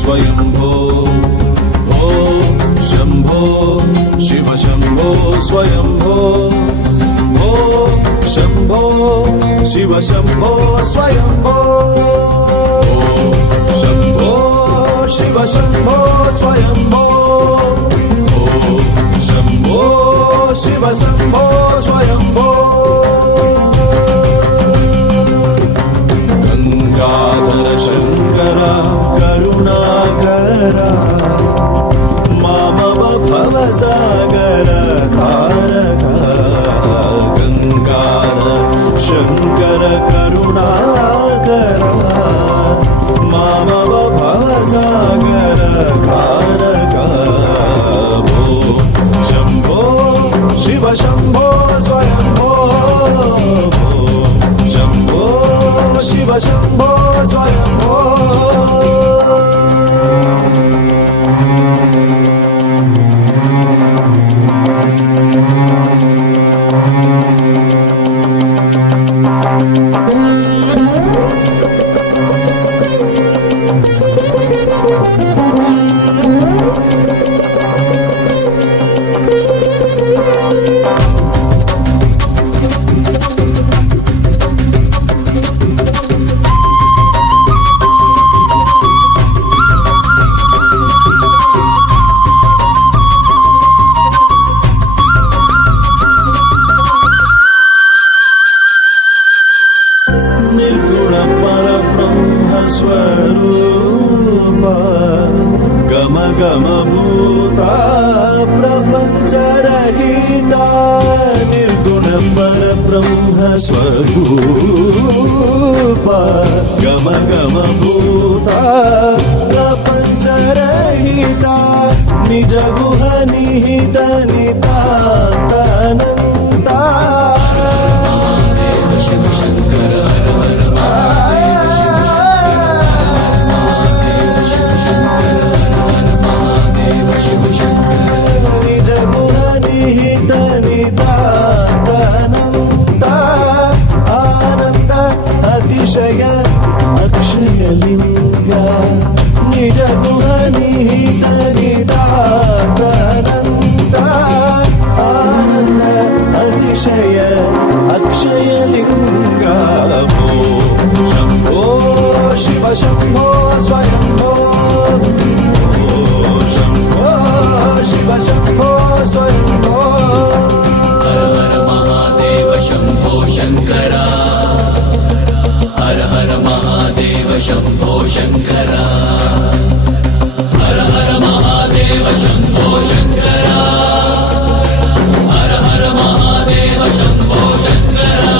स्वयंभो ॐ शम्भो शिव शम्भो स्वयंभो ॐ शम्भो शिव शम्भो स्वयंभो शम्भो शिव शम्भो स्वयंभो शम्भो शिव शम्भो स्वयंभो गंगाधर शंकर करुणाकर मामव भवसागर तारक गंगाधर शंकर करुणाकर मामव भवसागर तारक शंभो शिव शंभो स्वयंभो शंभो शिव शंभो स्वयंभो स्वरूप गम गम भूता प्रपंच रहिता निर्गुण पर ब्रह्म स्वरूप गम गम भूता प्रपंच रहिता निज गुह निहित नितानंता शिव शंकर अतिशय अक्षय लिंग निज गुह निहित निदानंद आनंद अतिशय अक्षय लिंग शंभो शिव शंभो स्वयंभो शंभो शिव शंभो स्वयंभो हर हर महादेव शंभो शंकरा हर हर महादेव शंभो शंकरा हर हर महादेव शंभो शंकरा हर हर महादेव शंभो शंकरा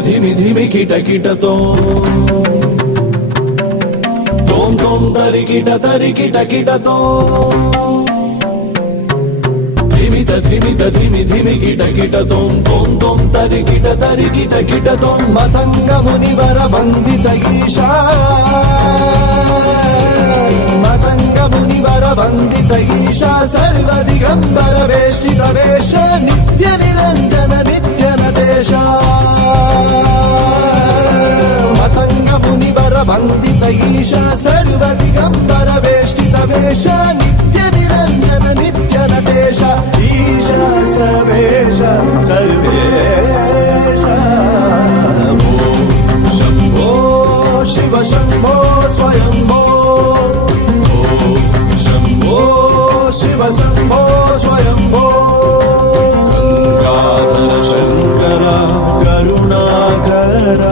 धिमि धिमि किट किट तोम तोम तरि किट किट तोम धिमि धिमि किट किट तोम तरि किट तोम मतंग मुनिवर वंदित ईशा मतंग मुनिवर वंदित ईशा सर्व दिगंबर वेष्टित वेश नित्य निरंजन नित्य नटेश मतंग मुनिवर वंदित ईशा सर्व दिगंबर वेष्टित वेश नित्य निरंजन नित्य नटेश ईशा सवेश सर्वेश शंभो शिव शंभो स्वयंभो शंभो शिव शंभो स्वयंभो गंगाधर शंकर करुणाकर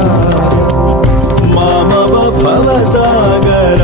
मामव भवसागर